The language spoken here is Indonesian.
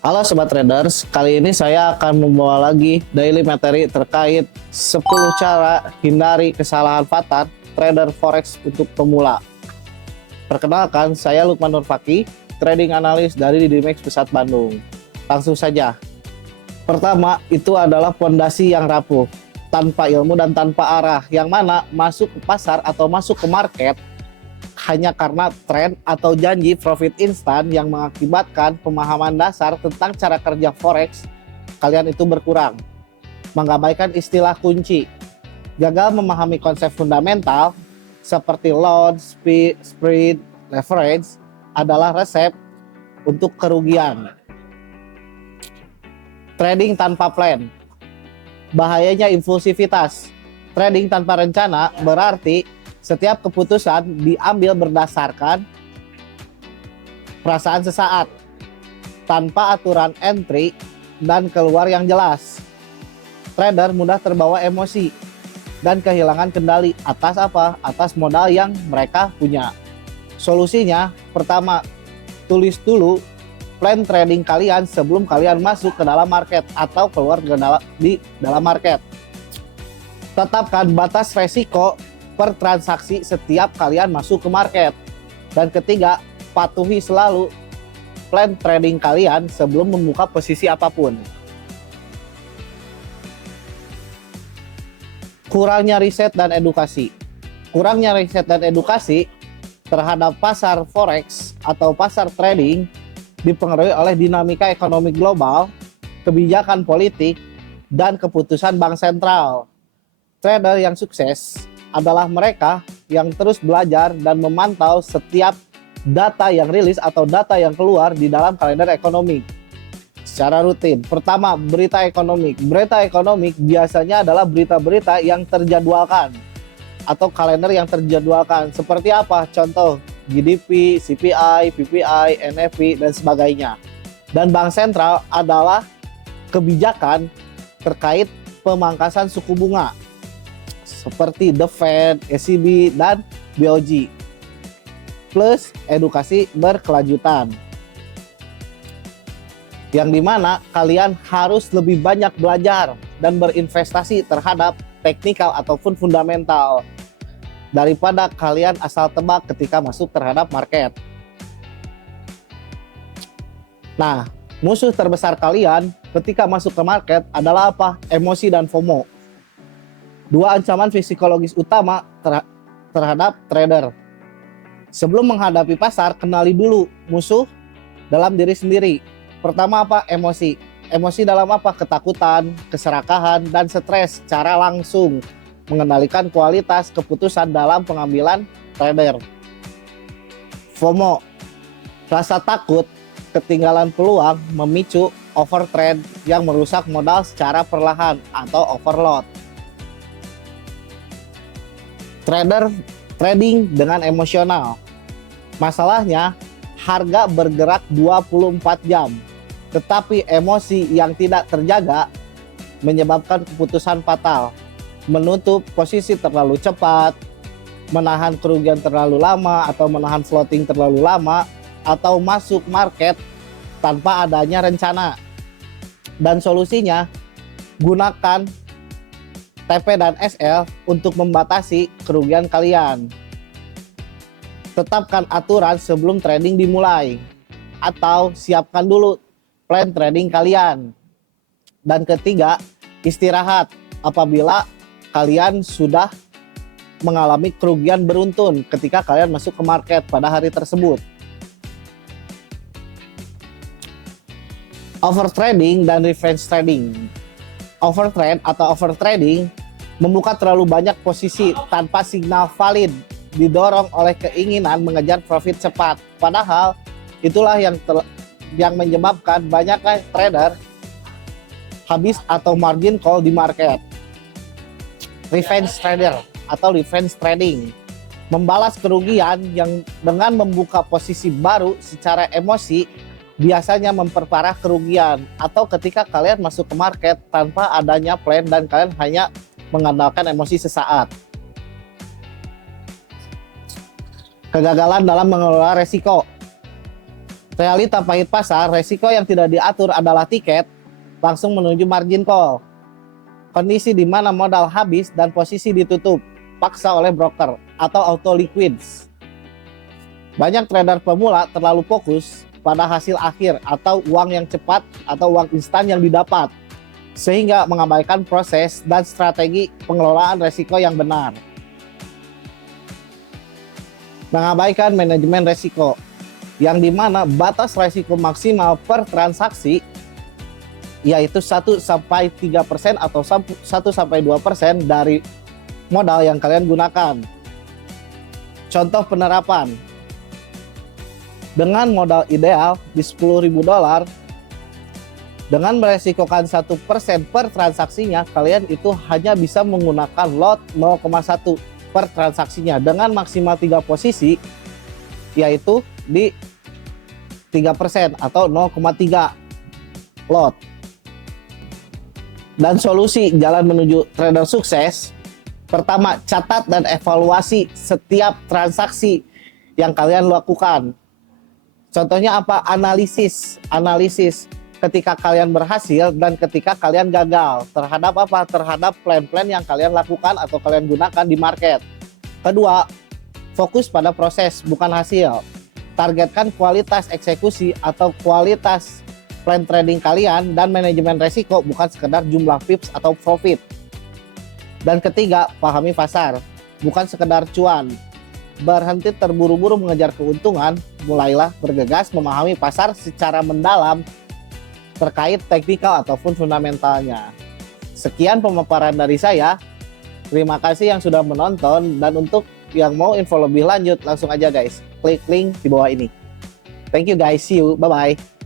Halo Sobat Traders, kali ini saya akan membawa lagi daily materi terkait 10 cara hindari kesalahan fatal trader forex untuk pemula. Perkenalkan, saya Lukman Nurfaki, trading analis dari Didimex Pusat Bandung. Langsung saja. Pertama, itu adalah fondasi yang rapuh, tanpa ilmu dan tanpa arah, yang mana masuk ke pasar atau masuk ke market hanya karena tren atau janji profit instan yang mengakibatkan pemahaman dasar tentang cara kerja forex kalian itu berkurang. Mengabaikan istilah kunci, gagal memahami konsep fundamental seperti load, speed, spread, leverage adalah resep untuk kerugian. Trading tanpa plan, bahayanya impulsivitas. Trading tanpa rencana berarti setiap keputusan diambil berdasarkan perasaan sesaat, tanpa aturan entry dan keluar yang jelas. Trader mudah terbawa emosi dan kehilangan kendali atas apa? Atas modal yang mereka punya. Solusinya, pertama, tulis dulu plan trading kalian sebelum kalian masuk ke dalam market atau keluar di dalam market. Tetapkan batas resiko per transaksi setiap kalian masuk ke market. Dan ketiga, patuhi selalu plan trading kalian sebelum membuka posisi apapun. Kurangnya riset dan edukasi. Kurangnya riset dan edukasi terhadap pasar forex atau pasar trading dipengaruhi oleh dinamika ekonomi global, kebijakan politik, dan keputusan bank sentral. Trader yang sukses adalah mereka yang terus belajar dan memantau setiap data yang rilis atau data yang keluar di dalam kalender ekonomi secara rutin. Pertama, berita ekonomi. Berita ekonomi biasanya adalah berita-berita yang terjadwalkan atau kalender yang terjadwalkan. Seperti apa? Contoh, GDP, CPI, PPI, NFP, dan sebagainya. Dan bank sentral adalah kebijakan terkait pemangkasan suku bunga seperti The Fed, ECB, dan BOJ. Plus edukasi berkelanjutan. Yang dimana kalian harus lebih banyak belajar dan berinvestasi terhadap teknikal ataupun fundamental daripada kalian asal tebak ketika masuk terhadap market. Nah, musuh terbesar kalian ketika masuk ke market adalah apa? Emosi dan FOMO. Dua ancaman psikologis utama terhadap trader. Sebelum menghadapi pasar, kenali dulu musuh dalam diri sendiri. Pertama apa? Emosi. Emosi dalam apa? Ketakutan, keserakahan, dan stres secara langsung mengendalikan kualitas keputusan dalam pengambilan trader. FOMO, rasa takut ketinggalan peluang memicu overtrade yang merusak modal secara perlahan atau overload. Trader trading dengan emosional. Masalahnya, harga bergerak 24 jam, tetapi emosi yang tidak terjaga menyebabkan keputusan fatal, menutup posisi terlalu cepat, menahan kerugian terlalu lama atau menahan floating terlalu lama, atau masuk market tanpa adanya rencana. Dan solusinya, gunakan TP dan SL untuk membatasi kerugian kalian. Tetapkan aturan sebelum trading dimulai, atau siapkan dulu plan trading kalian. Dan ketiga, istirahat apabila kalian sudah mengalami kerugian beruntun ketika kalian masuk ke market pada hari tersebut. Overtrading dan revenge trading. Overtrade atau overtrading membuka terlalu banyak posisi tanpa signal valid, didorong oleh keinginan mengejar profit cepat. Padahal itulah yang menyebabkan banyak trader habis atau margin call di market. Revenge trader atau revenge trading, membalas kerugian yang dengan membuka posisi baru secara emosi, biasanya memperparah kerugian. Atau ketika kalian masuk ke market tanpa adanya plan dan kalian hanya mengandalkan emosi sesaat. Kegagalan dalam mengelola resiko. Realita pahit pasar, resiko yang tidak diatur adalah tiket langsung menuju margin call. Kondisi di mana modal habis dan posisi ditutup paksa oleh broker atau auto liquids. Banyak trader pemula terlalu fokus pada hasil akhir atau uang yang cepat atau uang instan yang didapat, sehingga mengabaikan proses dan strategi pengelolaan resiko yang benar. Mengabaikan manajemen resiko, yang dimana batas resiko maksimal per transaksi yaitu 1-3% atau 1-2% dari modal yang kalian gunakan. Contoh penerapan, dengan modal ideal di $10.000, dengan meresikokan 1% per transaksinya, kalian itu hanya bisa menggunakan lot 0,1 per transaksinya dengan maksimal 3 posisi, yaitu di 3% atau 0,3 lot. Dan solusi jalan menuju trader sukses, pertama, catat dan evaluasi setiap transaksi yang kalian lakukan. Contohnya apa? Analisis ketika kalian berhasil dan ketika kalian gagal terhadap apa? Terhadap plan-plan yang kalian lakukan atau kalian gunakan di market. Kedua, fokus pada proses bukan hasil. Targetkan kualitas eksekusi atau kualitas plan trading kalian dan manajemen resiko, bukan sekedar jumlah pips atau profit. Dan ketiga, pahami pasar, bukan sekedar cuan. Berhenti terburu-buru mengejar keuntungan, mulailah bergegas memahami pasar secara mendalam terkait teknikal ataupun fundamentalnya. Sekian pemaparan dari saya. Terima kasih yang sudah menonton, dan untuk yang mau info lebih lanjut langsung aja guys, klik link di bawah ini. Thank you guys, see you, bye-bye.